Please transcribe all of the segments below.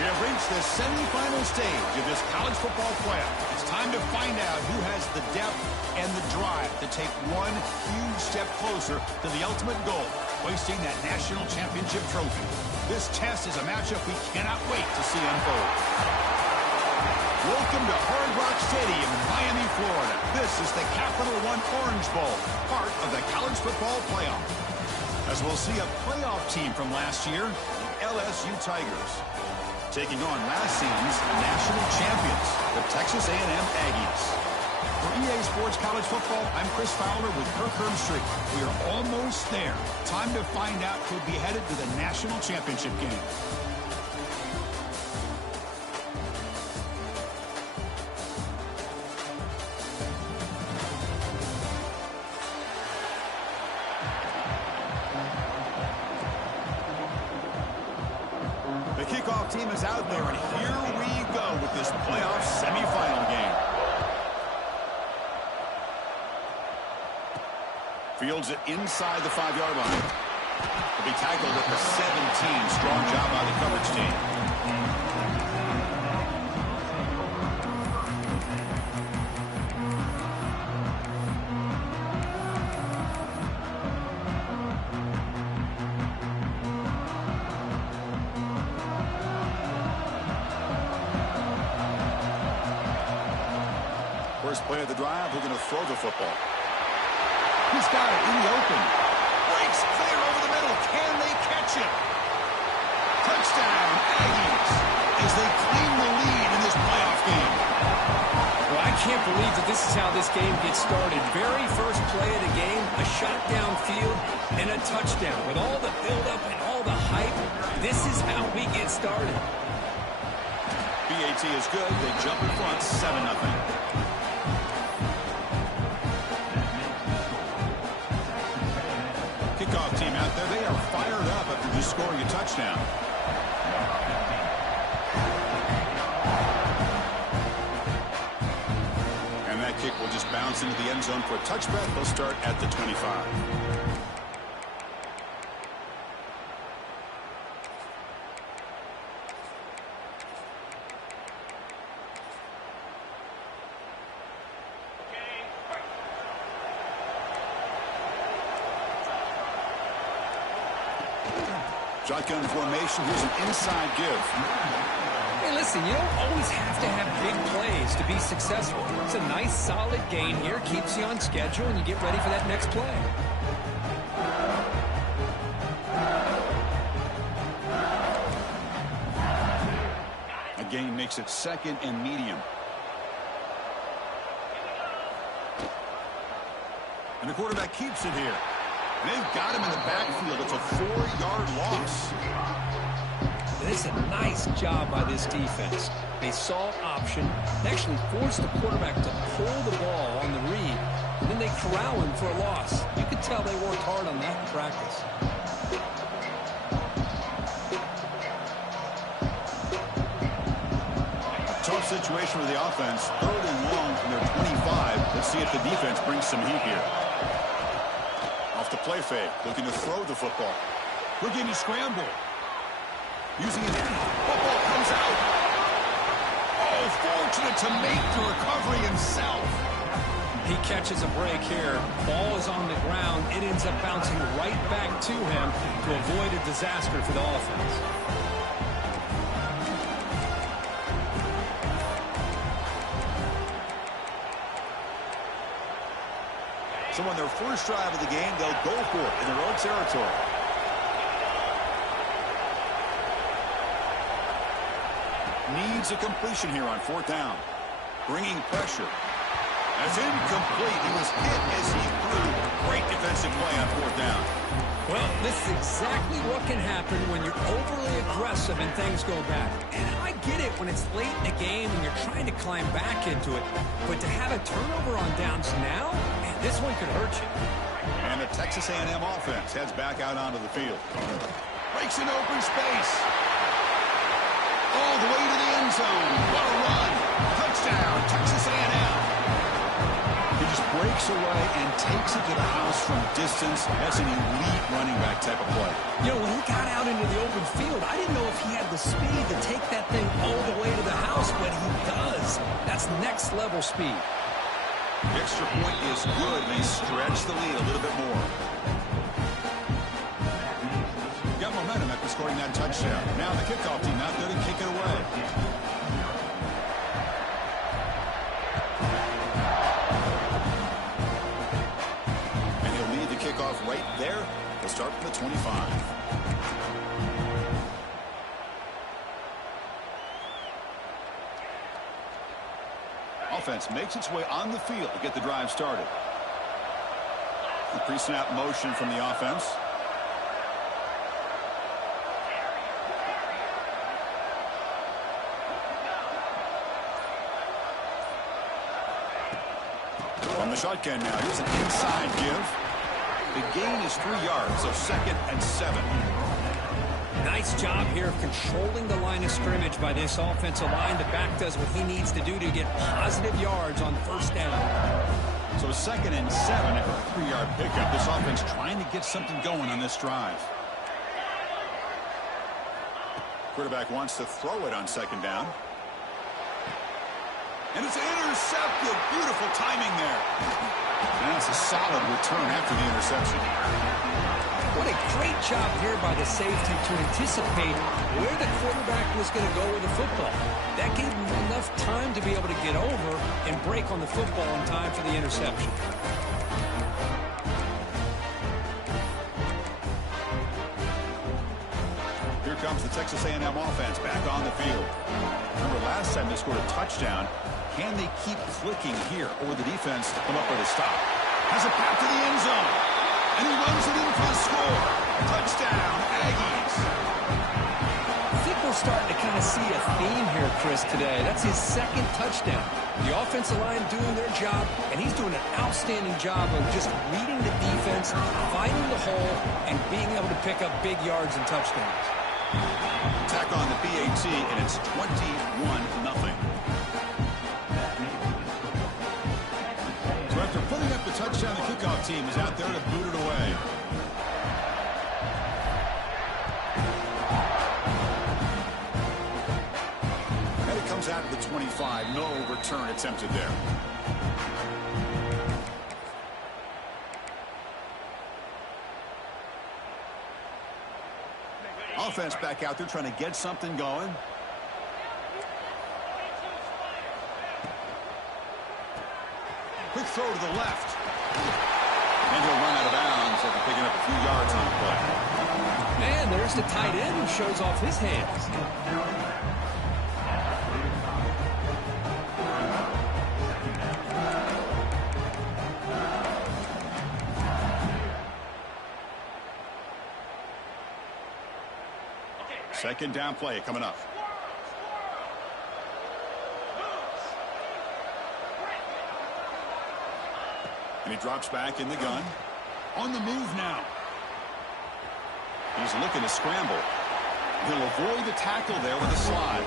We have reached the semifinal stage of this college football playoff. It's time to find out who has the depth and the drive to take one huge step closer to the ultimate goal, hoisting that national championship trophy. This test is a matchup we cannot wait to see unfold. Welcome to Hard Rock Stadium in Miami, Florida. This is the Capital One Orange Bowl, part of the college football playoff. As we'll see a playoff team from last year, the LSU Tigers, taking on last season's national champions, the Texas A&M Aggies. For EA Sports College Football, I'm Chris Fowler with Kirk Herbstreit. We are almost there. Time to find out who'll be headed to the national championship game. The kickoff team is out there, and here we go with this playoff semifinal game. Fields it inside the 5-yard line. He'll be tackled at the 17. Strong job by the coverage team. First play of the drive, we're going to throw the football. He's got it in the open. Breaks clear over the middle. Can they catch it? Touchdown, Aggies, as they claim the lead in this playoff game. Well, I can't believe that this is how this game gets started. Very first play of the game, a shot downfield and a touchdown. With all the buildup and all the hype, this is how we get started. BAT is good. They jump in front, 7-0. Kickoff team out there, they are fired up after just scoring a touchdown. And that kick will just bounce into the end zone for a touchback. They'll start at the 25. Shotgun formation. Here's an inside give. Hey, listen, you don't always have to have big plays to be successful. It's a nice, solid gain here. Keeps you on schedule, and you get ready for that next play. A gain makes it 2nd and medium. And the quarterback keeps it here. They've got him in the backfield. It's a 4-yard loss. This is a nice job by this defense. They saw option, actually forced the quarterback to pull the ball on the read, and then they corral him for a loss. You could tell they worked hard on that in practice. Tough situation for the offense. 3rd and long from their 25. Let's see if the defense brings some heat here. Off the play fake, looking to throw the football. Looking to scramble. Using it. Football comes out. Oh, fortunate to make the recovery himself. He catches a break here. Ball is on the ground. It ends up bouncing right back to him to avoid a disaster for the offense. So on their first drive of the game, they'll go for it in their own territory. Needs a completion here on 4th down. Bringing pressure. That's incomplete. He was hit as he threw. Great defensive play on 4th down. Well, this is exactly what can happen when you're overly aggressive and things go bad. And I get it when it's late in the game and you're trying to climb back into it. But to have a turnover on downs now, man, this one could hurt you. And the Texas A&M offense heads back out onto the field. Breaks in open space. All the way to the end zone. What a run. Touchdown, Texas A&M. He just breaks away and takes it to the house from distance. That's an elite running back type of play. You know, when he got out into the open field, I didn't know if he had the speed to take that thing all the way to the house, but he does. That's next level speed. The extra point is good. They stretch the lead a little bit more. Got momentum after scoring that touchdown. Now the kickoff team out there to kick it away. And he'll lead the kickoff right there. He'll start from the 25. Offense makes its way on the field to get the drive started. The pre-snap motion from the offense. From the shotgun now, here's an inside give. The gain is 3 yards, so 2nd and 7. Nice job here of controlling the line of scrimmage by this offensive line. The back does what he needs to do to get positive yards on first down. So 2nd and 7 after a 3-yard pickup. This offense trying to get something going on this drive. Quarterback wants to throw it on 2nd down. And it's intercepted. Beautiful timing there. And that's a solid return after the interception. What a great job here by the safety to anticipate where the quarterback was going to go with the football. That gave him enough time to be able to get over and break on the football in time for the interception. Here comes the Texas A&M offense back on the field. Remember last time they scored a touchdown. Can they keep clicking here, or the defense come up with a stop? Has a path to the end zone. And he runs it in for the score. Touchdown, Aggies. I think we're starting to kind of see a theme here, Chris, today. That's his 2nd touchdown. The offensive line doing their job, and he's doing an outstanding job of just reading the defense, finding the hole, and being able to pick up big yards and touchdowns. Tack on the PAT, and it's 21-0. So after putting up the touchdown, the kickoff team is out there to boot it away. And it comes out to the 25. No return attempted there. Offense back out there trying to get something going. Quick throw to the left. And he'll run out of bounds after picking up a few yards on the play. Man, there's the tight end who shows off his hands. Second down play coming up. And he drops back in the gun. On the move now. He's looking to scramble. He'll avoid the tackle there with a slide.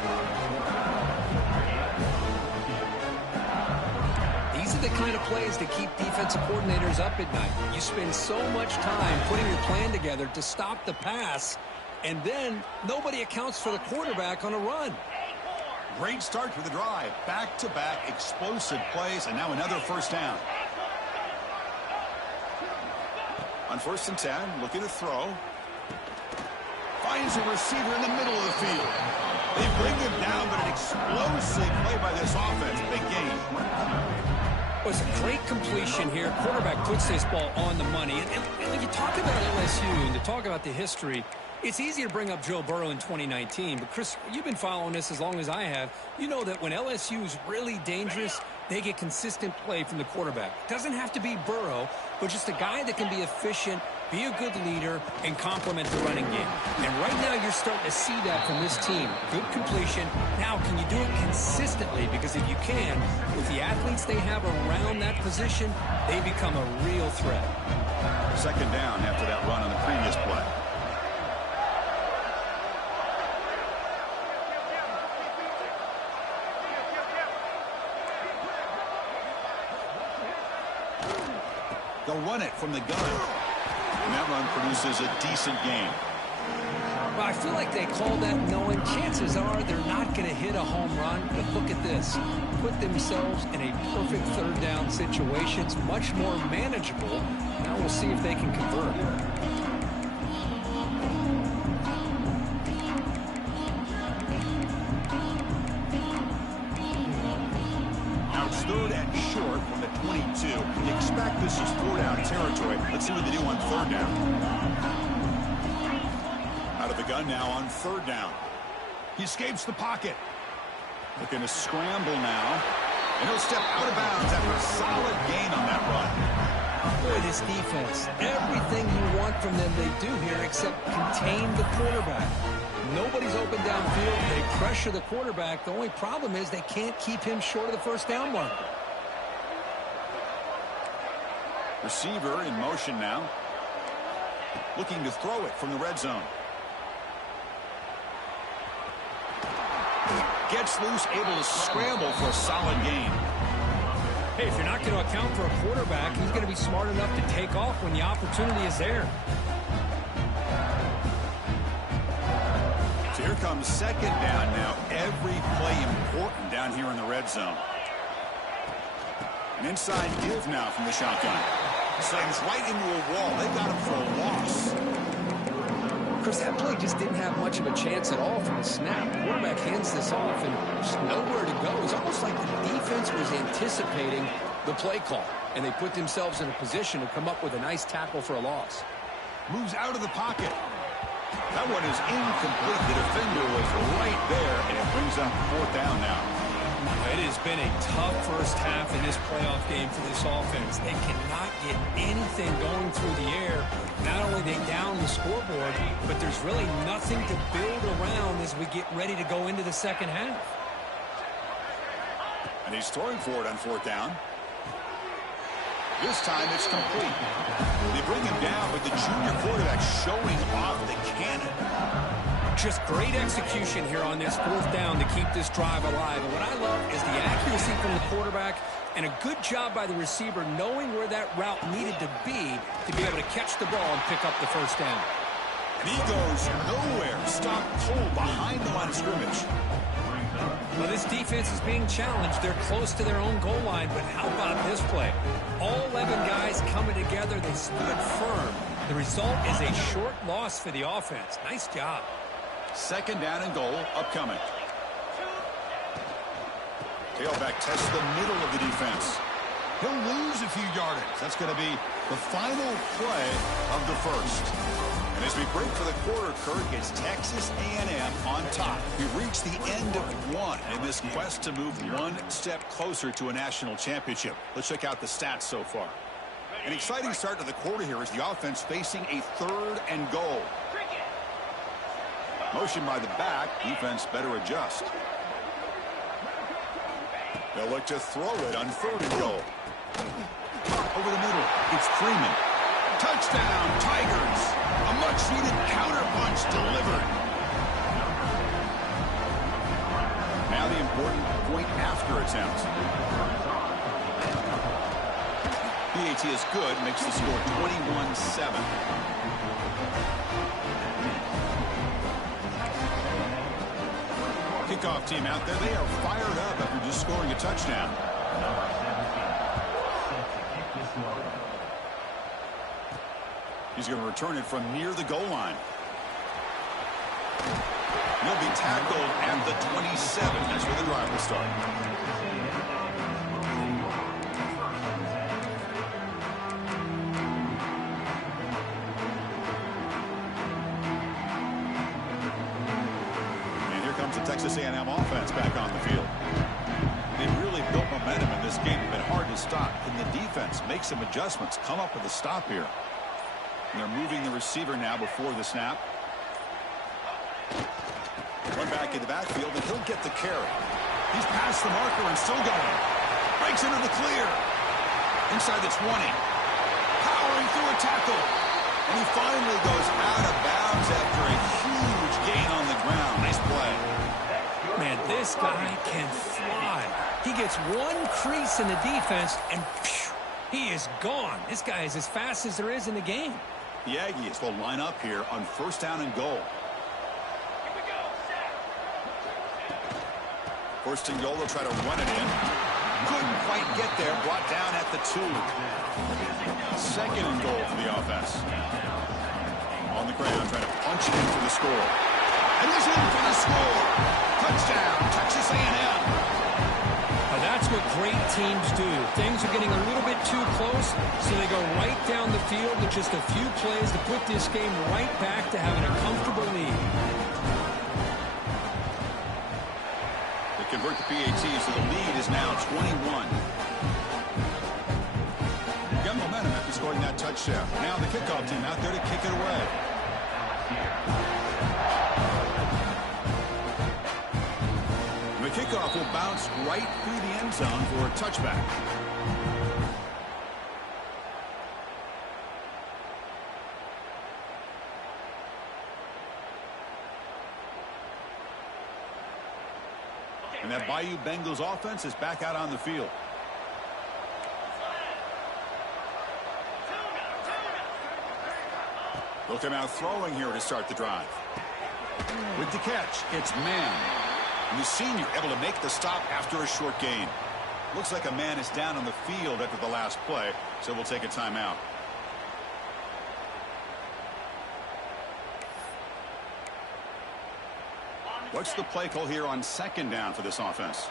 These are the kind of plays that keep defensive coordinators up at night. You spend so much time putting your plan together to stop the pass, and then nobody accounts for the quarterback on a run. Great start to the drive. Back-to-back explosive plays, and now another first down. On 1st and 10, looking to throw. Finds a receiver in the middle of the field. They bring him down, but an explosive play by this offense. Big game. It was a great completion here. Quarterback puts this ball on the money. And when you talk about LSU and to talk about the history, it's easy to bring up Joe Burrow in 2019. But, Chris, you've been following this as long as I have. You know that when LSU is really dangerous, they get consistent play from the quarterback. Doesn't have to be Burrow, but just a guy that can be efficient, be a good leader, and complement the running game. And right now you're starting to see that from this team. Good completion. Now, can you do it consistently? Because if you can, with the athletes they have around that position, they become a real threat. Second down after that run on the previous play. They'll run it from the gun. And that run produces a decent gain. Well, I feel like they call that knowing chances are they're not going to hit a home run. But look at this. Put themselves in a perfect third down situation. It's much more manageable. Now we'll see if they can convert. Now it's third and short from the 22. You expect this is 4-down territory. Let's see what they do on third down. Out of the gun now on third down. He escapes the pocket. Looking to scramble now. And he'll step out of bounds after a solid gain on that run. Boy, this defense, everything you want from them they do here except contain the quarterback. Nobody's open downfield. They pressure the quarterback. The only problem is they can't keep him short of the first down marker. Receiver in motion now. Looking to throw it from the red zone. Gets loose, able to scramble for a solid gain. Hey, if you're not going to account for a quarterback, he's going to be smart enough to take off when the opportunity is there. So here comes second down now. Every play important down here in the red zone. An inside give now from the shotgun. Slams right into a wall. They got him for a loss. Chris, that play just didn't have much of a chance at all from the snap. The quarterback hands this off and just nowhere to go. It's almost like the defense was anticipating the play call, and they put themselves in a position to come up with a nice tackle for a loss. Moves out of the pocket. That one is incomplete. The defender was right there, and it brings up fourth down now. It has been a tough first half in this playoff game for this offense. They cannot get anything going through the air. Not only they down the scoreboard, but there's really nothing to build around as we get ready to go into the second half. And he's throwing for it on fourth down. This time it's complete. They bring him down with the junior quarterback showing off the cannon. Just great execution here on this fourth down to keep this drive alive. And what I love is the accuracy from the quarterback and a good job by the receiver knowing where that route needed to be able to catch the ball and pick up the first down. And he goes nowhere. Stop cold behind the line of scrimmage. Well, this defense is being challenged. They're close to their own goal line, but how about this play? All 11 guys coming together. They stood firm. The result is a short loss for the offense. Nice job. Second down and goal upcoming. Tailback tests the middle of the defense. He'll lose a few yardage. That's going to be the final play of the first. And as we break for the quarter, Kirk, it's Texas A&M on top. We've reached the end of one in this quest to move one step closer to a national championship. Let's check out the stats so far. An exciting start to the quarter here as the offense facing a third and goal. Motion by the back. Defense better adjust. They'll look to throw it on third and goal. Over the middle. It's Freeman. Touchdown, Tigers. A much-needed counter-punch delivered. Now the important point after attempt. PAT is good. Makes the score 21-7. Kickoff team out there. They are fired up after just scoring a touchdown. He's going to return it from near the goal line. He'll be tackled at the 27. That's where the drive will start. Texas A&M offense back on the field. They really built momentum in this game. It's been hard to stop. Can the defense make some adjustments, come up with a stop here? And they're moving the receiver now before the snap. One back in the backfield, and he'll get the carry. He's past the marker and still going. Breaks into the clear. Inside the 20. Powering through a tackle. And he finally goes out of bounds after a huge gain on the ground. Nice play. Man, this guy can fly. He gets one crease in the defense, and He is gone. This guy is as fast as there is in the game. The Aggies will line up here on 1st down and goal. 1st and goal, they'll try to run it in. Couldn't quite get there, brought down at the 2. 2nd and goal for the offense. On the ground, trying to punch it in for the score. And he's in for the score. Touchdown, Texas A&M. Now that's what great teams do. Things are getting a little bit too close, so they go right down the field with just a few plays to put this game right back to having a comfortable lead. They convert the PAT, so the lead is now 21. Got momentum after scoring that touchdown. Now the kickoff team out there to kick it away. The kickoff will bounce right through the end zone for a touchback. And that Bayou Bengals offense is back out on the field. They'll come out throwing here to start the drive. With the catch, it's man. And the senior able to make the stop after a short gain. Looks like a man is down on the field after the last play, so we'll take a timeout. What's the play call here on 2nd down for this offense?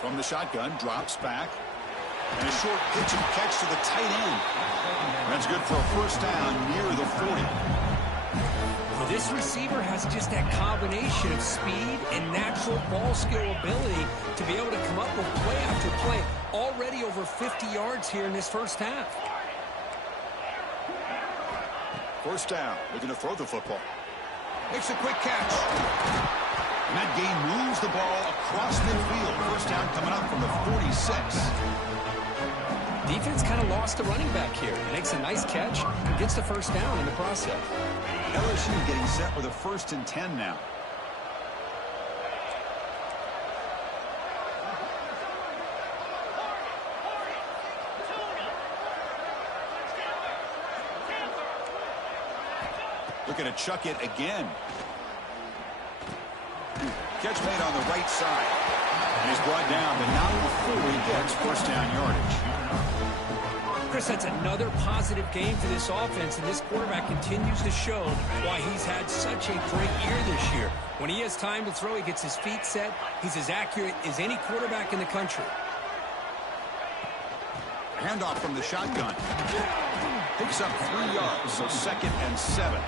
From the shotgun, drops back. And a short pitch and catch to the tight end. That's good for a 1st down near the 40. Well, this receiver has just that combination of speed and natural ball skill ability to be able to come up with play after play. Already over 50 yards here in this 1st half. 1st down, looking to throw the football. Makes a quick catch. And that gain moves the ball across midfield. 1st down coming up from the 46. Defense kind of lost the running back here. Makes a nice catch, gets the 1st down in the process. LSU getting set with a 1st and 10 now. Looking to chuck it again. Catch made on the right side. And he's brought down, but not before he gets 1st down yardage. Chris, that's another positive game for this offense, and this quarterback continues to show why he's had such a great year this year. When he has time to throw, he gets his feet set. He's as accurate as any quarterback in the country. Handoff from the shotgun. Picks up 3 yards, so 2nd and 7.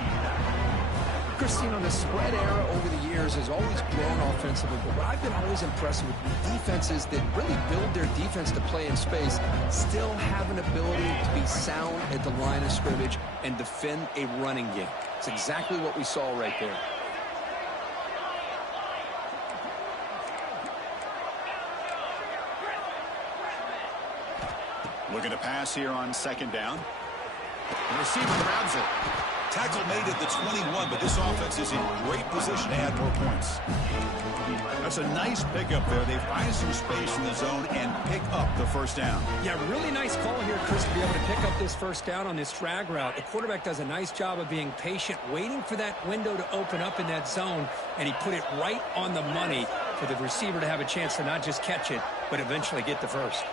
Christine, on the spread era over the years has always grown offensively, but what I've been always impressed with defenses that really build their defense to play in space still have an ability to be sound at the line of scrimmage and defend a running game. It's exactly what we saw right there. Looking to pass here on 2nd down. The receiver grabs it. Tackle made at the 21, but this offense is in great position to add more points. That's a nice pickup there. They find some space in the zone and pick up the 1st down. Yeah, really nice call here, Chris, to be able to pick up this 1st down on this drag route. The quarterback does a nice job of being patient, waiting for that window to open up in that zone, and he put it right on the money for the receiver to have a chance to not just catch it, but eventually get the 1st.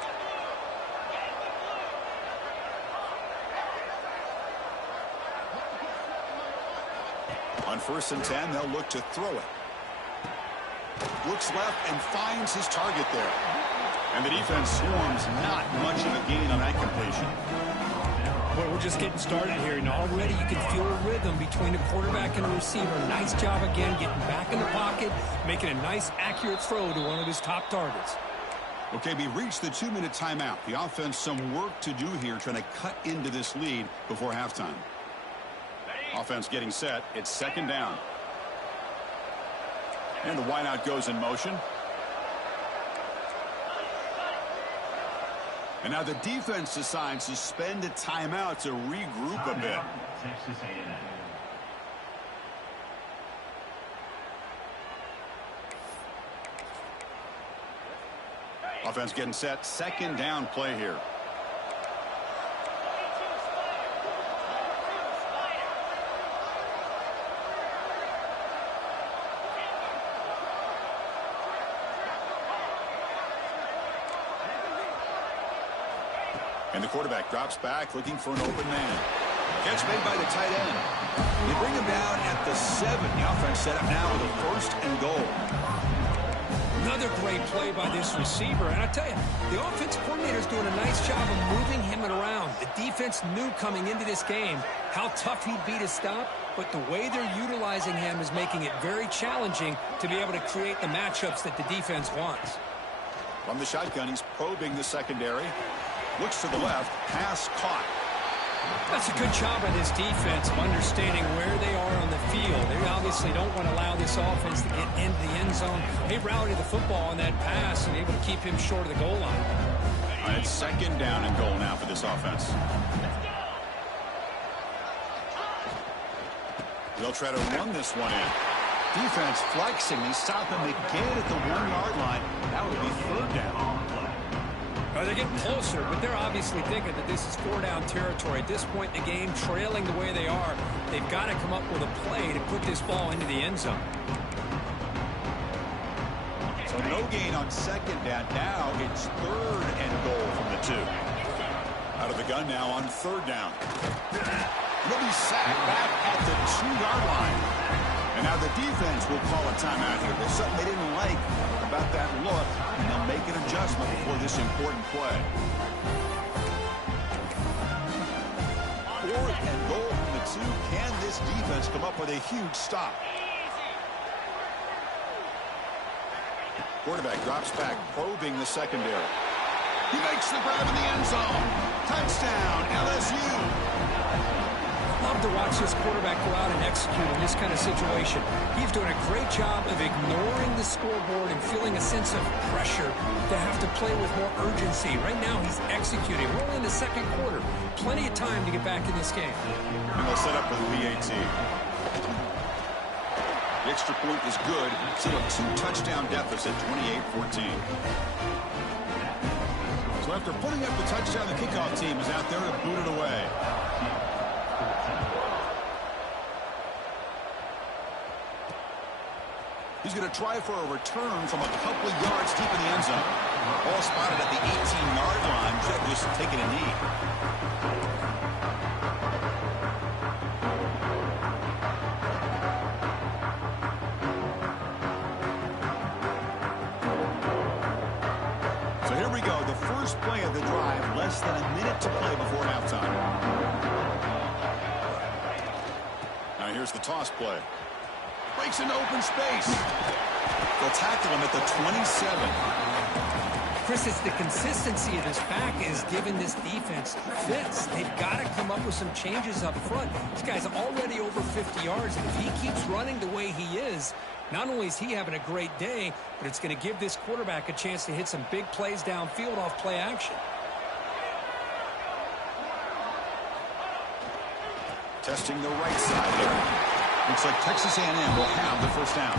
On 1st and 10, they'll look to throw it. Looks left and finds his target there. And the defense swarms, not much of a gain on that completion. Well, we're just getting started here, and already you can feel a rhythm between the quarterback and the receiver. Nice job again, getting back in the pocket, making a nice, accurate throw to one of his top targets. Okay, we reached the 2-minute timeout. The offense some work to do here, trying to cut into this lead before halftime. Offense getting set. It's 2nd down. And the wideout goes in motion. And now the defense decides to spend a timeout to regroup a bit. Offense getting set. Second down play here. And the quarterback drops back looking for an open man. Catch made by the tight end. They bring him down at the 7. The offense set up now with a 1st and goal. Another great play by this receiver. And I tell you, the offense coordinator is doing a nice job of moving him around. The defense knew coming into this game how tough he'd be to stop, but the way they're utilizing him is making it very challenging to be able to create the matchups that the defense wants. From the shotgun, he's probing the secondary. Looks to the left. Pass caught. That's a good job by this defense of understanding where they are on the field. They obviously don't want to allow this offense to get into the end zone. They routed the football on that pass and able to keep him short of the goal line. All right, it's second down and goal now for this offense. They'll try to run this one in. Defense flexing. They stop him again at the 1-yard line. That would be 3rd down. They're getting closer, but they're obviously thinking that this is 4-down territory. At this point in the game, trailing the way they are, they've got to come up with a play to put this ball into the end zone. So no gain on second down. Now it's 3rd and goal from the 2. Out of the gun now on 3rd down. He'll be sacked back at the 2-yard line. And now the defense will call a timeout here. There's something they didn't like about that look, and they'll make an adjustment before this important play. 4th and goal from the 2. Can this defense come up with a huge stop? Quarterback drops back, probing the secondary. He makes the grab in the end zone. Touchdown, LSU. Love to watch this quarterback go out and execute in this kind of situation. He's doing a great job of ignoring the scoreboard and feeling a sense of pressure to have to play with more urgency. Right now, he's executing. We're only in the 2nd quarter. Plenty of time to get back in this game. And they'll set up for the PAT. The extra point is good. Still a 2-touchdown deficit, 28-14. So after putting up the touchdown, the kickoff team is out there to boot it away. He's going to try for a return from a couple of yards deep in the end zone. Ball spotted at the 18-yard line. Should have just taken a knee. So here we go. The first play of the drive. Less than a minute to play before halftime. Now here's the toss play. Breaks into open space. They'll tackle him at the 27. Chris, it's the consistency of this back is giving this defense fits. They've got to come up with some changes up front. This guy's already over 50 yards, and if he keeps running the way he is, not only is he having a great day, but it's going to give this quarterback a chance to hit some big plays downfield off play action. Testing the right side here. Looks like Texas A&M will have the first down.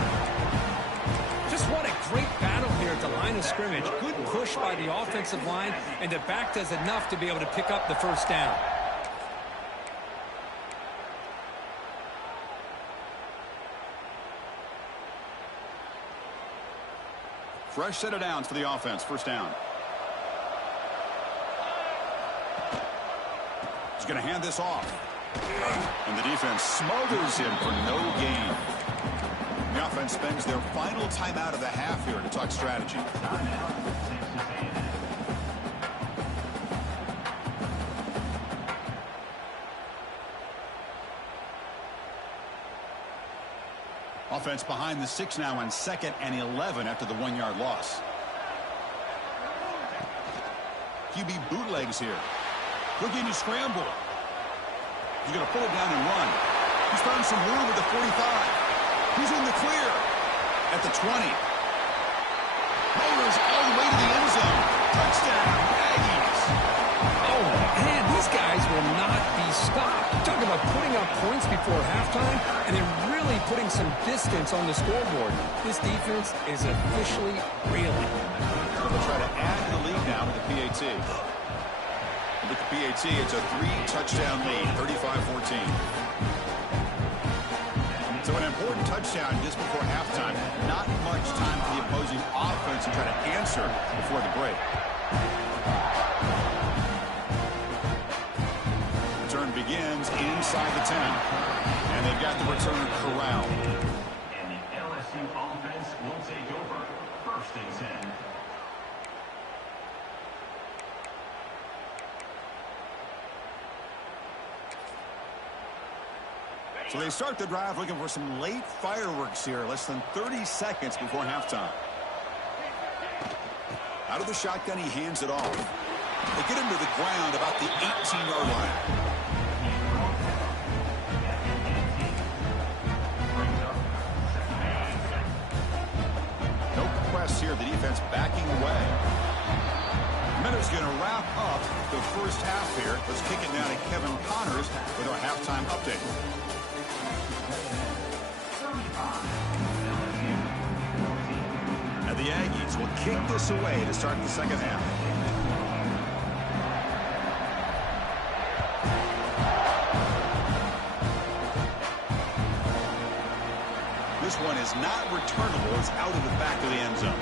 Just what a great battle here at the line of scrimmage. Good push by the offensive line, and the back does enough to be able to pick up the first down. Fresh set of downs for the offense. First down. He's going to hand this off. And the defense smothers him for no gain. The offense spends their final timeout of the half here to talk strategy. Offense behind the 6 now on 2nd and 11 after the 1-yard loss. QB bootlegs here. Looking to scramble. He's going to pull it down and run. He's found some room at the 45. He's in the clear at the 20. Motors all the way to the end zone. Touchdown, Aggies. Oh, man, these guys will not be stopped. Talk about putting up points before halftime and then really putting some distance on the scoreboard. This defense is officially reeling. They'll try to add to the lead now with the PAT. With the PAT, it's a 3-touchdown lead, 35-14. So an important touchdown just before halftime. Not much time for the opposing offense to try to answer before the break. Return begins inside the 10. And they've got the returner corralled. And the LSU offense will take over. 1st and 10. So they start the drive looking for some late fireworks here, less than 30 seconds before halftime. Out of the shotgun, he hands it off. They get him to the ground about the 18-yard line. No press here, the defense backing away. Minutes going to wrap up the first half here. Let's kick it now to Kevin Connors with our halftime update. And the Aggies will kick this away to start the second half. This one is not returnable. It's out of the back of the end zone.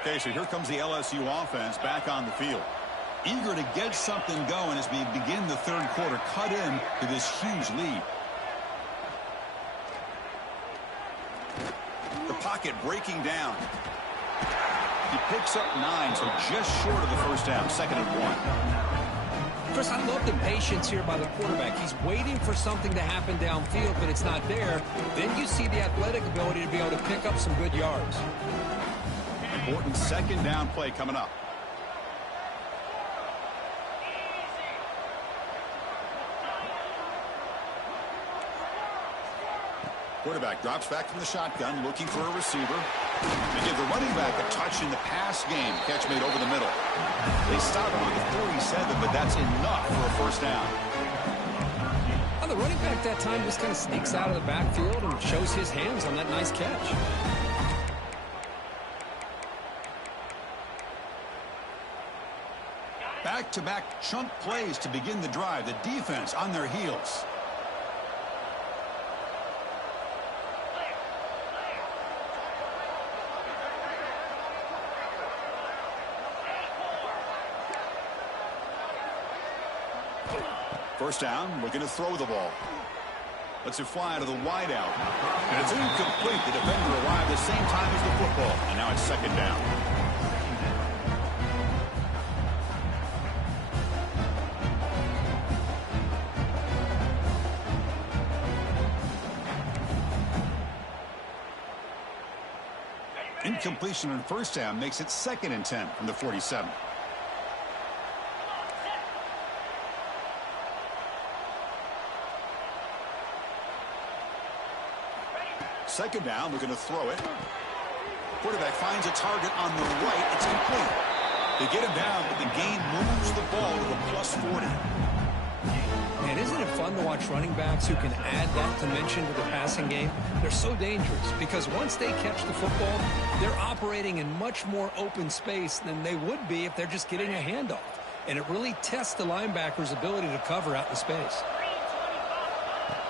Okay, so here comes the LSU offense back on the field. Eager to get something going as we begin the third quarter. Cut in to this huge lead. The pocket breaking down. He picks up 9, so just short of the first down. 2nd and 1. Chris, I love the patience here by the quarterback. He's waiting for something to happen downfield, but it's not there. Then you see the athletic ability to be able to pick up some good yards. Important 2nd down play coming up. Quarterback drops back from the shotgun, looking for a receiver. They give the running back a touch in the pass game. Catch made over the middle. They stop him with the 47, but that's enough for a first down. Well, the running back that time just kind of sneaks out of the backfield and shows his hands on that nice catch. Back-to-back chunk plays to begin the drive. The defense on their heels. First down, looking to throw the ball. Lets it fly to the wideout. And it's incomplete. The defender arrived the same time as the football. And now it's 2nd down. Incompletion on first down makes it 2nd and 10 from the 47. Second down, we're going to throw it. Quarterback finds a target on the right. It's complete. They get him down, but the game moves the ball to the +40. Man, isn't it fun to watch running backs who can add that dimension to the passing game? They're so dangerous because once they catch the football, they're operating in much more open space than they would be if they're just getting a handoff. And it really tests the linebacker's ability to cover out in space.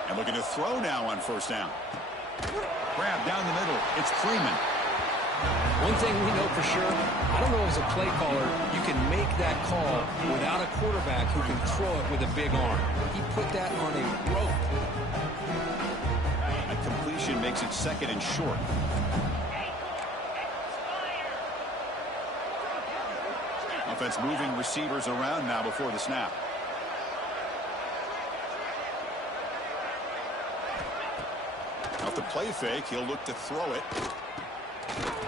And looking to throw now on first down. Grab down the middle. It's Freeman. One thing we know for sure, I don't know as a play caller, you can make that call without a quarterback who can throw it with a big arm. He put that on a rope. A completion makes it 2nd and short. Offense moving receivers around now before the snap. Off the play fake, he'll look to throw it.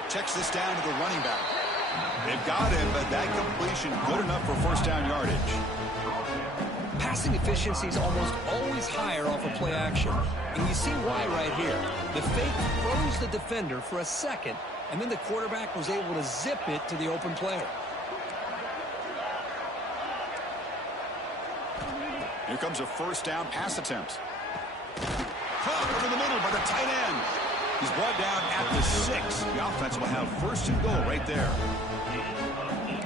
Checks this down to the running back. They've got him, but that completion good enough for first down yardage. passing efficiency is almost always higher off of play action. And you see why right here. The fake froze the defender for a second, and then the quarterback was able to zip it to the open player. Here comes a first down pass attempt. Caught over the middle by the tight end. He's brought down at the 6. The offense will have first and goal right there.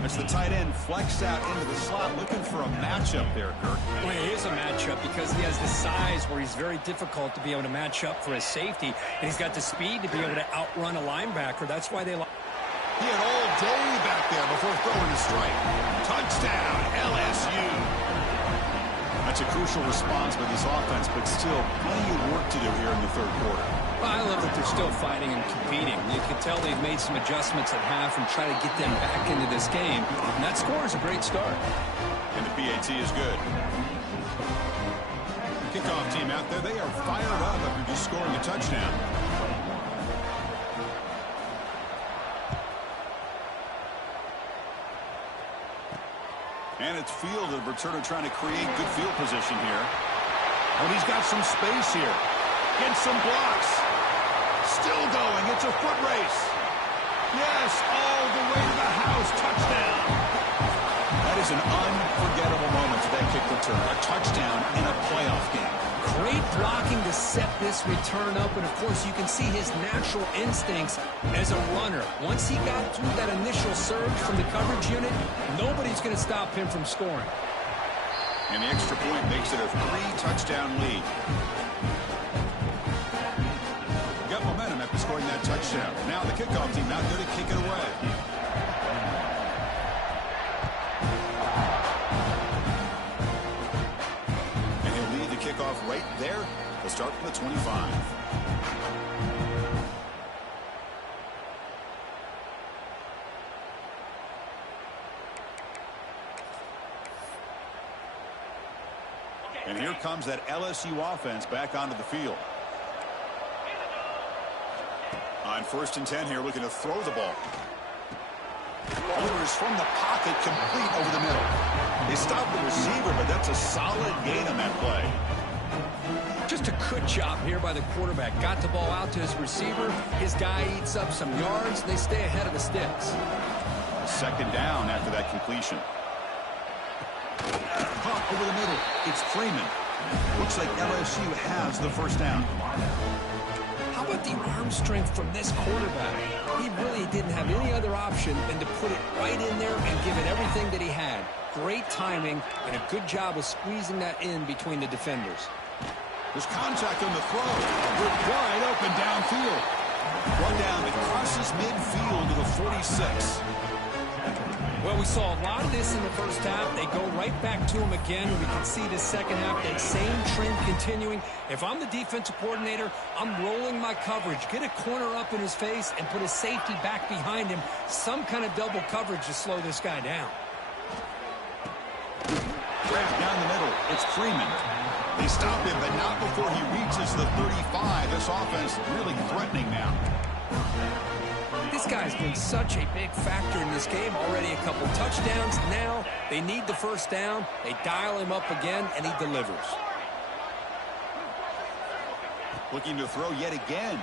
As the tight end flexed out into the slot, looking for a matchup there, Kirk. Well, it is a matchup because he has the size where he's very difficult to be able to match up for his safety, and he's got the speed to be able to outrun a linebacker. That's why they like. He had all day back there before throwing a strike. Touchdown, LSU. That's a crucial response by this offense, but still plenty of work to do here in the third quarter. Well, I love that they're still fighting and competing. You can tell they've made some adjustments at half and try to get them back into this game. And that score is a great start. And the PAT is good. Kickoff team out there, they are fired up after just scoring a touchdown. And it's field, the returner trying to create good field position here. But he's got some space here. Gets some blocks. Still going. It's a foot race. Yes, all the way to the house. Touchdown. That is an unforgettable moment for that kick return. A touchdown in a playoff game. Great blocking to set this return up, and of course you can see his natural instincts as a runner. Once he got through that initial surge from the coverage unit, nobody's going to stop him from scoring. And the extra point makes it a 3-touchdown lead. Got momentum after scoring that touchdown. Now the kickoff team out there to kick it away. Kickoff right there. They'll start from the 25. And here comes that LSU offense back onto the field. On 1st and 10 here, looking to throw the ball. Overs from the pocket, complete over the middle. They stopped the receiver, but that's a solid gain on that play. Just a good job here by the quarterback. Got the ball out to his receiver. His guy eats up some yards. They stay ahead of the sticks. Second down after that completion. Caught over the middle. It's Freeman. Looks like LSU has the first down. How about the arm strength from this quarterback? He really didn't have any other option than to put it right in there and give it everything that he had. Great timing and a good job of squeezing that in between the defenders. There's contact on the throw. We're wide open downfield. One down that crosses midfield to the 46. Well, we saw a lot of this in the first half. They go right back to him again. We can see the second half, that same trend continuing. If I'm the defensive coordinator, I'm rolling my coverage. Get a corner up in his face and put a safety back behind him. Some kind of double coverage to slow this guy down. Draft down the middle. It's Freeman. They stop him, but not before he reaches the 35. This offense really threatening now. This guy's been such a big factor in this game. Already a couple touchdowns. Now they need the first down. They dial him up again, and he delivers. Looking to throw yet again.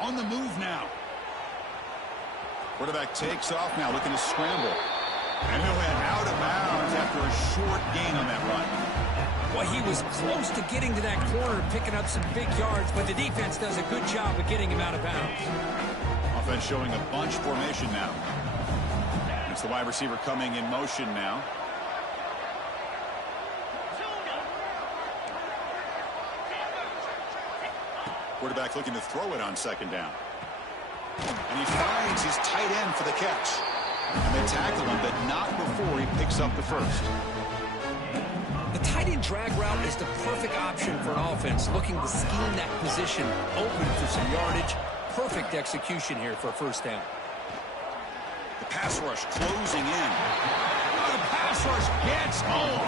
On the move now. Quarterback takes off now, looking to scramble. And he'll head out of bounds after a short gain on that run. Well, he was close to getting to that corner and picking up some big yards, but the defense does a good job of getting him out of bounds. Offense showing a bunch formation now. It's the wide receiver coming in motion now. Quarterback looking to throw it on second down. And he finds his tight end for the catch. And they tackle him, but not before he picks up the first. The tight end drag route is the perfect option for an offense looking to scheme that position open for some yardage. Perfect execution here for a first down. The pass rush closing in. The pass rush gets home.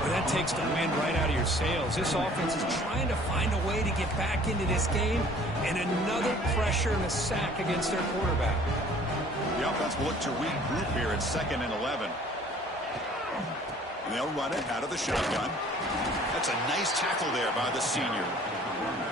Well, that takes the wind right out of your sails. This offense is trying to find a way to get back into this game, and another pressure and a sack against their quarterback. The offense will look to regroup here at 2nd and 11. And they'll run it out of the shotgun. That's a nice tackle there by the senior.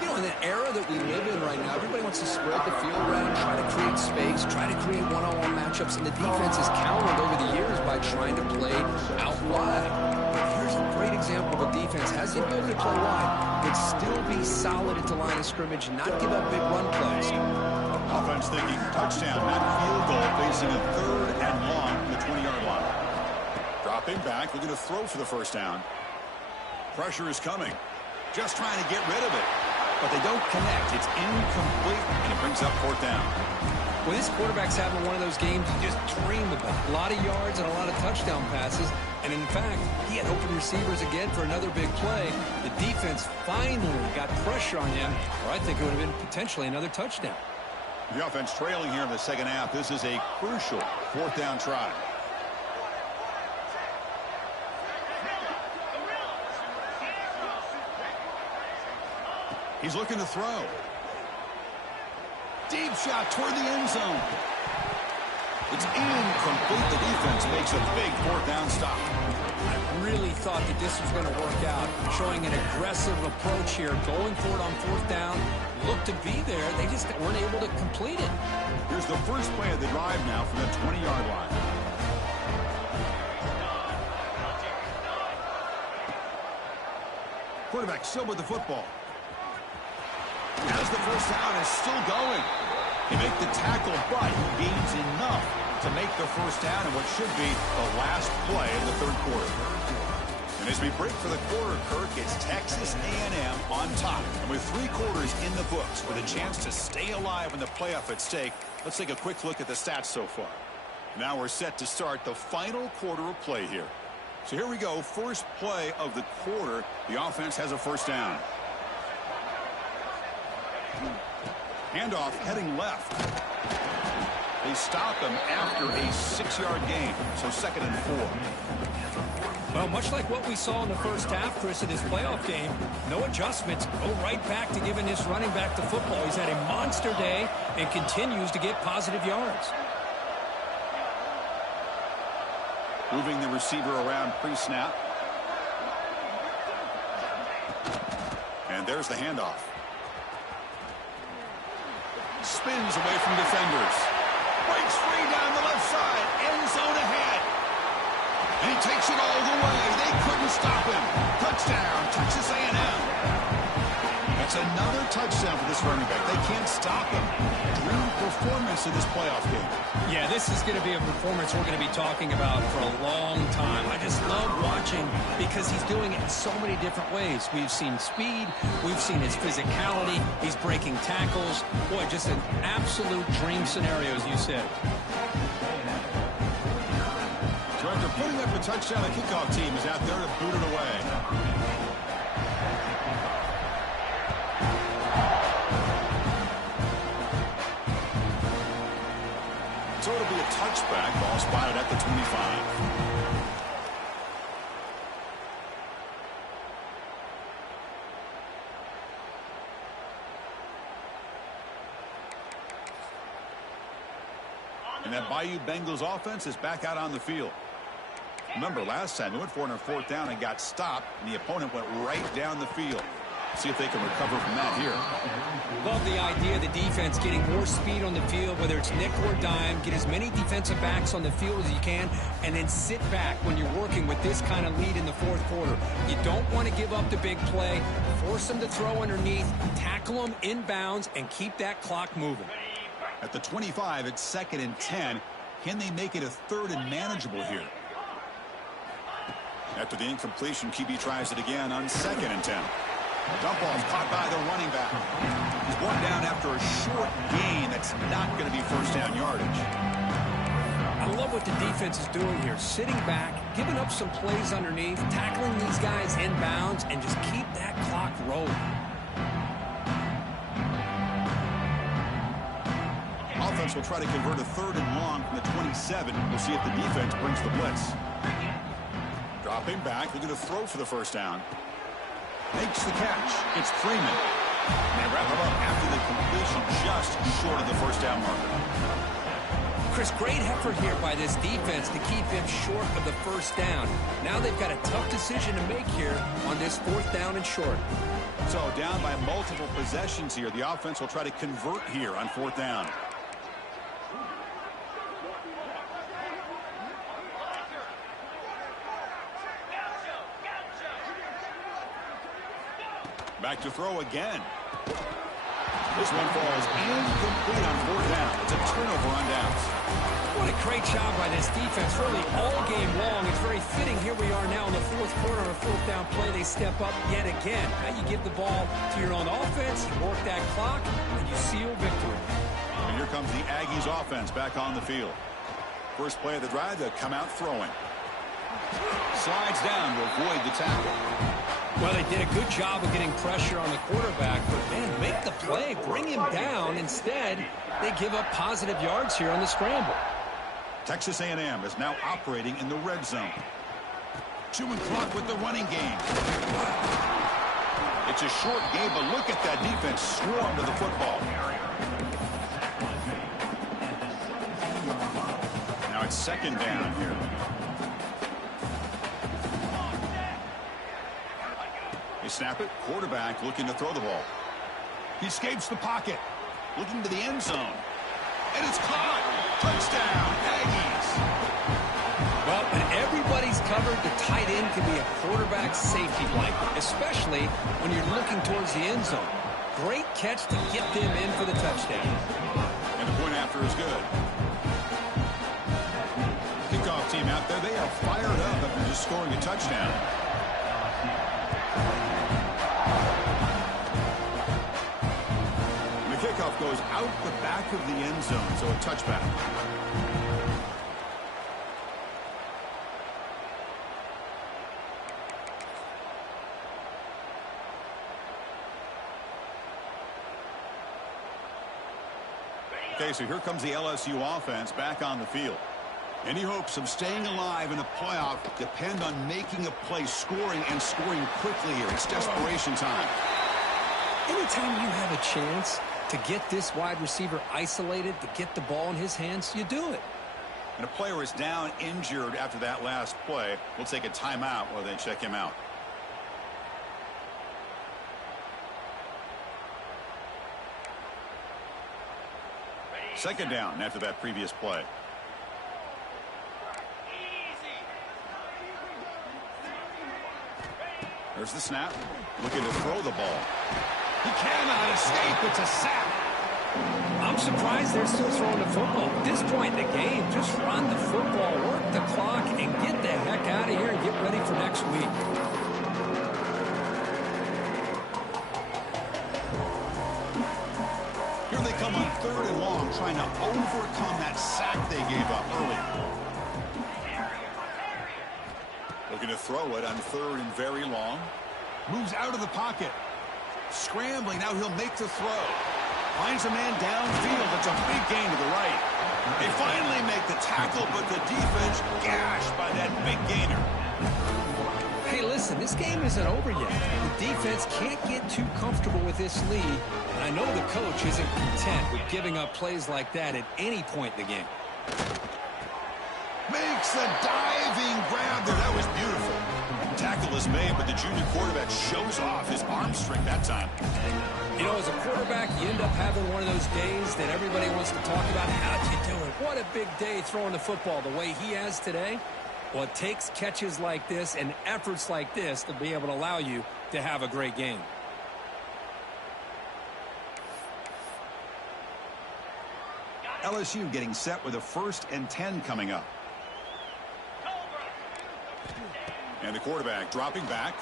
You know, in the era that we live in right now, everybody wants to spread the field around, try to create space, try to create one-on-one matchups, and the defense has countered over the years by trying to play out wide. But here's a great example of a defense has the ability to play wide, but still be solid at the line of scrimmage, not give up big run plays. Offense thinking touchdown, not field goal, facing a 3rd and long from the 20-yard line. Dropping back, looking to throw for the first down. Pressure is coming. Just trying to get rid of it. But they don't connect. It's incomplete, and it brings up 4th down. Well, this quarterback's having one of those games you just dream about. A lot of yards and a lot of touchdown passes. And in fact, he had open receivers again for another big play. The defense finally got pressure on him, or I think it would have been potentially another touchdown. The offense trailing here in the second half. This is a crucial 4th down try. He's looking to throw. Deep shot toward the end zone. It's incomplete. The defense makes a big 4th down stop. I really thought that this was going to work out, showing an aggressive approach here, going for it on 4th down. Looked to be there. They just weren't able to complete it. Here's the first play of the drive now from the 20-yard line. Quarterback still with the football. As the first down is still going. He makes the tackle, but he gains enough to make the first down in what should be the last play of the 3rd quarter. And as we break for the quarter, Kirk, it's Texas A&M on top. And with 3 quarters in the books, with a chance to stay alive in the playoff at stake, let's take a quick look at the stats so far. Now we're set to start the final quarter of play here. So here we go. First play of the quarter. The offense has a first down. Handoff heading left. They stop him after a 6-yard gain. So 2nd and 4. Well, much like what we saw in the first half, Chris, in this playoff game, no adjustments. Go right back to giving this running back the football. He's had a monster day and continues to get positive yards. Moving the receiver around pre-snap. And there's the handoff. Spins away from defenders. Breaks free down the left side. End zone ahead. And he takes it all the way. They couldn't stop him. Touchdown, Texas A&M. That's another touchdown for this running back. They can't stop him. Dream performance in this playoff game. Yeah, this is going to be a performance we're going to be talking about for a long time. I just love watching because he's doing it in so many different ways. We've seen speed. We've seen his physicality. He's breaking tackles. Boy, just an absolute dream scenario, as you said. So after putting up a touchdown, the kickoff team is out there to boot it away. So it'll be a touchback. Ball spotted at the 25. And that Bayou Bengals offense is back out on the field. Remember, last time they went for it on 4th down and got stopped, and the opponent went right down the field. See if they can recover from that here. Love the idea of the defense getting more speed on the field, whether it's nickel or dime. Get as many defensive backs on the field as you can, and then sit back when you're working with this kind of lead in the 4th quarter. You don't want to give up the big play. Force them to throw underneath, tackle them inbounds, and keep that clock moving. At the 25, it's 2nd and 10. Can they make it a 3rd and manageable here? After the incompletion, QB tries it again on 2nd and 10. Dump off caught by the running back. He's brought down after a short gain. That's not going to be first down yardage. I love what the defense is doing here. Sitting back, giving up some plays underneath, tackling these guys inbounds, and just keep that clock rolling. Offense will try to convert a 3rd and long from the 27. We'll see if the defense brings the blitz. Dropping back, looking to throw for the first down. Makes the catch. It's Freeman. And they wrap him up after the completion just short of the first down marker. Chris, great effort here by this defense to keep him short of the first down. Now they've got a tough decision to make here on this 4th down and short. So down by multiple possessions here. The offense will try to convert here on 4th down. Back to throw again. This one falls incomplete on 4th down. It's a turnover on downs. What a great job by this defense, really all game long. It's very fitting. Here we are now in the 4th quarter on a 4th down play. They step up yet again. Now you give the ball to your own offense, you work that clock, and you seal victory. And here comes the Aggies offense back on the field. First play of the drive, they'll come out throwing. Slides down to avoid the tackle. Well, they did a good job of getting pressure on the quarterback, but man, make the play, bring him down. Instead, they give up positive yards here on the scramble. Texas A&M is now operating in the red zone. Chewing clock with the running game. It's a short game, but look at that defense swarm to the football. Now it's 2nd down here. They snap it. Quarterback looking to throw the ball. He escapes the pocket. Looking to the end zone. And it's caught. Touchdown, Aggies. Well, when everybody's covered, the tight end can be a quarterback safety blanket, especially when you're looking towards the end zone. Great catch to get them in for the touchdown. And the point after is good. Kickoff team out there, they are fired up after just scoring a touchdown. Kickoff goes out the back of the end zone, so a touchback. Okay, so here comes the LSU offense back on the field. Any hopes of staying alive in a playoff depend on making a play, scoring, and scoring quickly here. It's desperation time. Anytime you have a chance to get this wide receiver isolated, to get the ball in his hands, you do it. And a player is down injured after that last play. We'll take a timeout while they check him out. Second down after that previous play. There's the snap. Looking to throw the ball. He cannot escape. It's a sack. I'm surprised they're still throwing the football. At this point in the game, just run the football, work the clock, and get the heck out of here and get ready for next week. Here they come on 3rd and long, trying to overcome that sack they gave up earlier. Looking to throw it on 3rd and very long. Moves out of the pocket. Scrambling, now he'll make the throw. Finds a man downfield. It's a big gain to the right. They finally make the tackle, but the defense gashed by that big gainer. Hey, listen, this game isn't over yet. The defense can't get too comfortable with this lead, and I know the coach isn't content with giving up plays like that at any point in the game. Makes the diving grab there. That was beautiful. Tackle is made, but the junior quarterback shows off his arm strength that time. You know, as a quarterback, you end up having one of those days that everybody wants to talk about. How'd you do it? What a big day throwing the football the way he has today. Well, it takes catches like this and efforts like this to be able to allow you to have a great game. LSU getting set with a 1st and 10 coming up. And the quarterback dropping back.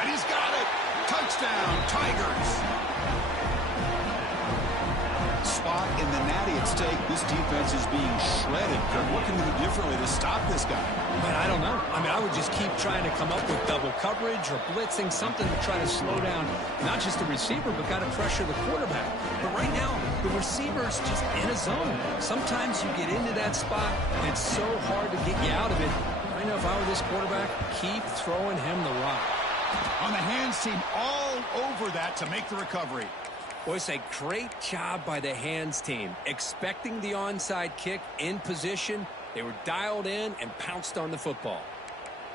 And he's got it. Touchdown, Tigers. Spot in the natty at stake. This defense is being shredded. What can we do differently to stop this guy? Man, I don't know. I mean, I would just keep trying to come up with double coverage or blitzing, something to try to slow down not just the receiver, but got to pressure the quarterback. But right now, the receiver's just in a zone. Sometimes you get into that spot, and it's so hard to get you out of it. I know if I were this quarterback, keep throwing him the rock. On the hands team all over that to make the recovery. Well, it's a great job by the hands team. Expecting the onside kick in position, they were dialed in and pounced on the football.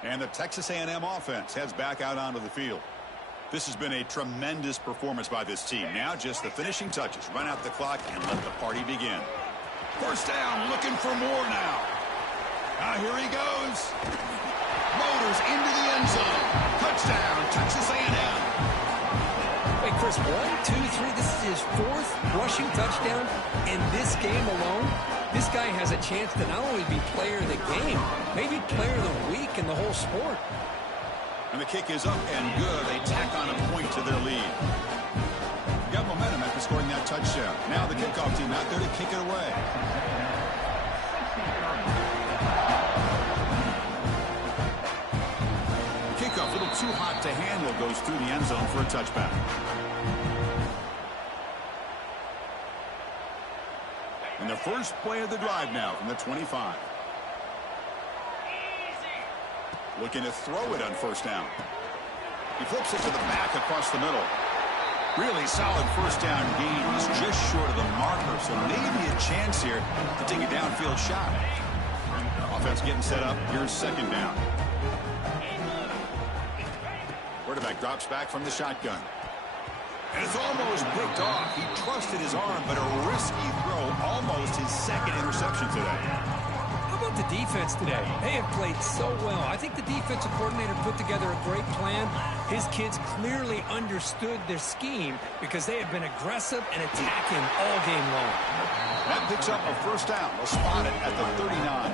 And the Texas A&M offense heads back out onto the field. This has been a tremendous performance by this team. Now just the finishing touches. Run out the clock and let the party begin. First down, looking for more now. Here he goes. Motors into the end zone. Touchdown, Texas A&M. Wait, Chris, 1, 2, 3. This is his 4th rushing touchdown in this game alone. This guy has a chance to not only be player of the game, maybe player of the week in the whole sport. And the kick is up and good. They tack on a point to their lead. Got momentum after scoring that touchdown. Now the kickoff team out there to kick it away. Kickoff, a little too hot to handle, goes through the end zone for a touchback. And the first play of the drive now from the 25. Looking to throw it on first down. He flips it to the back across the middle. Really solid first down gain. He's just short of the marker, so maybe a chance here to take a downfield shot. Offense getting set up. Here's second down. Quarterback drops back from the shotgun. And it's almost picked off. He trusted his arm, but a risky throw. Almost his second interception today. How about the defense today? They have played so well. I think the defensive coordinator put together a great plan. His kids clearly understood their scheme because they have been aggressive and attacking all game long. That picks up a first down. They'll spot it at the 39.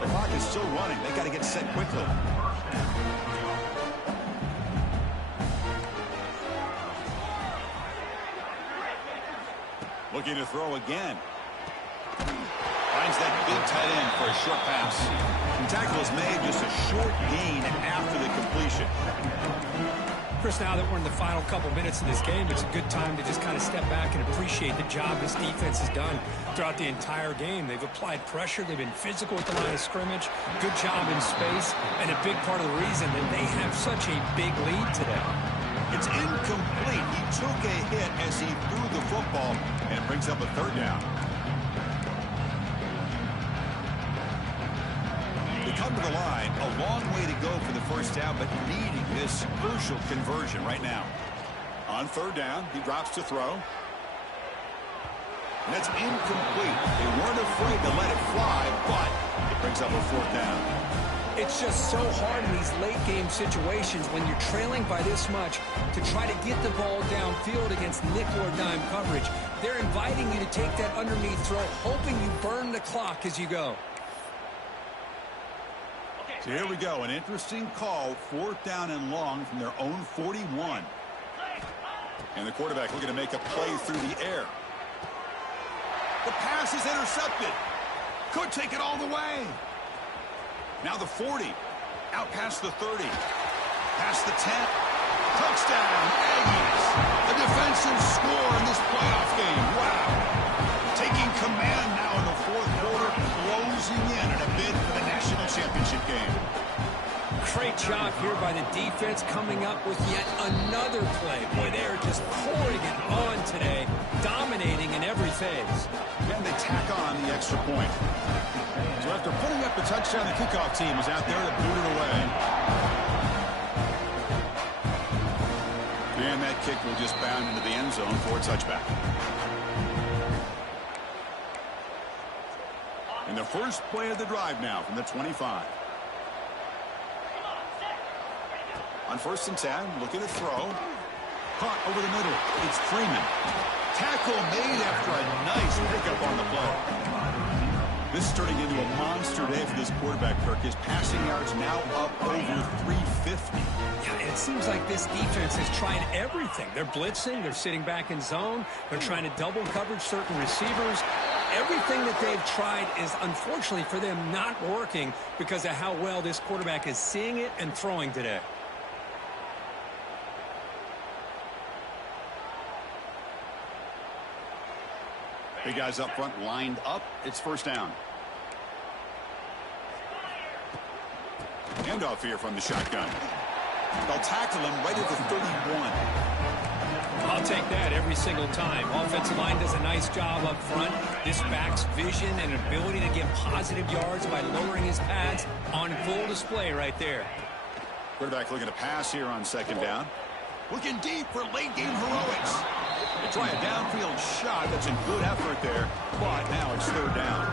The clock is still running. They got to get set quickly. Looking to throw again. Finds that big tight end for a short pass. The tackle is made, just a short gain after the completion. Chris, now that we're in the final couple minutes of this game, it's a good time to just kind of step back and appreciate the job this defense has done throughout the entire game. They've applied pressure. They've been physical at the line of scrimmage. Good job in space. And a big part of the reason that they have such a big lead today. It's incomplete. He took a hit as he threw the football, and it brings up a third down. They come to the line, a long way to go for the first down, but needing this crucial conversion right now. On third down, he drops to throw. And that's incomplete. They weren't afraid to let it fly, but it brings up a fourth down. It's just so hard in these late-game situations when you're trailing by this much to try to get the ball downfield against nickel or dime coverage. They're inviting you to take that underneath throw, hoping you burn the clock as you go. So here we go, an interesting call, fourth down and long from their own 41. And the quarterback looking to make a play through the air. The pass is intercepted. Could take it all the way. Now the 40, out past the 30, past the 10, touchdown, Aggies. A defensive score in this playoff game. Wow. Taking command now in the fourth quarter, closing in a bid for the national championship game. Great job here by the defense coming up with yet another play. Boy, they are just pouring it on today, dominating in every phase. And they tack on the extra point. So after putting up the touchdown, the kickoff team is out there to boot it away. And that kick will just bound into the end zone for a touchback. And the first play of the drive now from the 25. On first and 10, looking to throw. Caught over the middle. It's Freeman. Tackle made after a nice pickup on the play. This is turning into a monster day for this quarterback, Kirk. His passing yards now up over 350. Yeah, and it seems like this defense has tried everything. They're blitzing. They're sitting back in zone. They're trying to double coverage certain receivers. Everything that they've tried is, unfortunately for them, not working because of how well this quarterback is seeing it and throwing today. Big guys up front lined up. It's first down. Handoff here from the shotgun. They'll tackle him right at the 31. I'll take that every single time. Offensive line does a nice job up front. This back's vision and ability to get positive yards by lowering his pads on full display right there. Quarterback looking to pass here on second down. Looking deep for late-game heroics. They try a downfield shot. That's a good effort there, but now it's third down.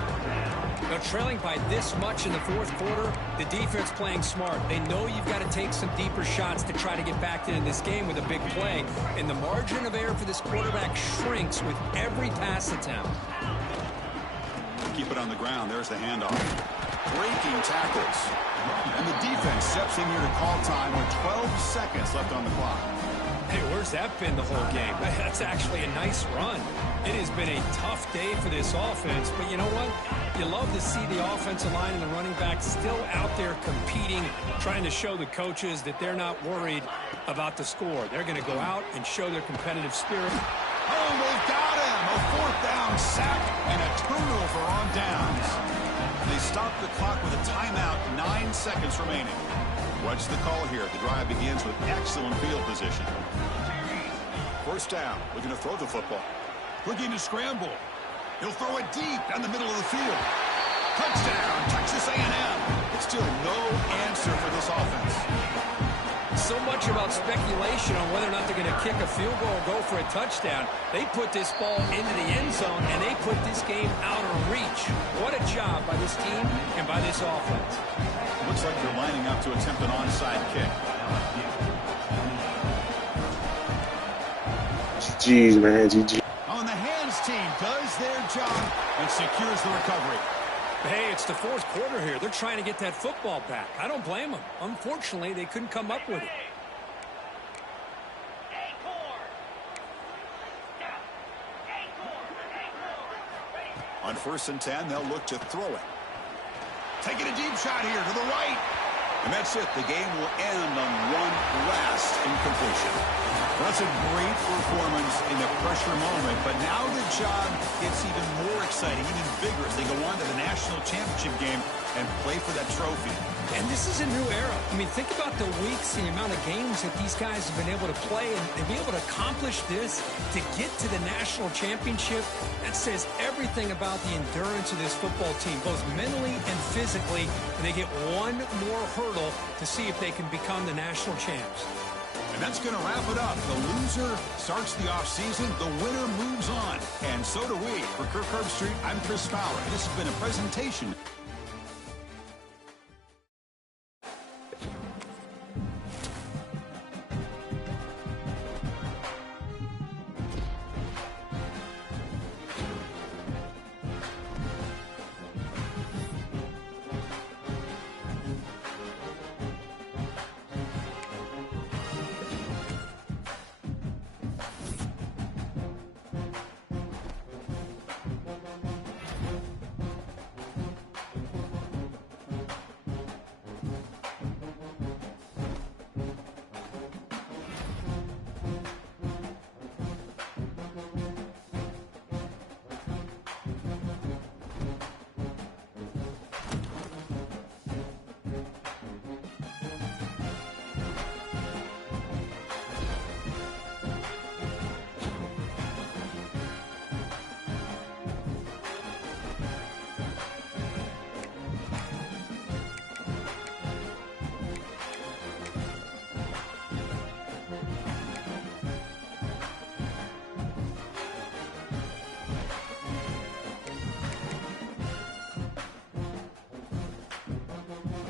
Now, trailing by this much in the fourth quarter, the defense playing smart. They know you've got to take some deeper shots to try to get back into this game with a big play. And the margin of error for this quarterback shrinks with every pass attempt. Keep it on the ground. There's the handoff. Breaking tackles. And the defense steps in here to call time with 12 seconds left on the clock. Hey, where's that been the whole game? That's actually a nice run. It has been a tough day for this offense, but you know what? You love to see the offensive line and the running back still out there competing, trying to show the coaches that they're not worried about the score. They're going to go out and show their competitive spirit. Oh, they've got him! A fourth down sack and a turnover on downs. They stop the clock with a timeout, 9 seconds remaining. What's the call here? The drive begins with excellent field position. First down, looking to throw the football. Looking to scramble. He'll throw it deep down the middle of the field. Touchdown, Texas A&M. It's still no answer for this offense. So much about speculation on whether or not they're going to kick a field goal or go for a touchdown. They put this ball into the end zone, and they put this game out of reach. What a job by this team and by this offense. Looks like they're lining up to attempt an onside kick. GG's, man. GG. On the hands team does their job and secures the recovery. Hey, it's the fourth quarter here. They're trying to get that football back. I don't blame them. Unfortunately, they couldn't come up with it. On 1st and 10, they'll look to throw it. Taking a deep shot here to the right. And that's it. The game will end on one last incompletion. Well, that's a great performance in the pressure moment, but now the job gets even more exciting, even bigger as they go on to the national championship game and play for that trophy. And this is a new era. I mean, think about the weeks and the amount of games that these guys have been able to play, and to be able to accomplish this, to get to the national championship, that says everything about the endurance of this football team, both mentally and physically, and they get one more hurdle to see if they can become the national champs. And that's going to wrap it up. The loser starts the offseason. The winner moves on. And so do we. For Kirk Herbstreit, I'm Chris Fowler. This has been a presentation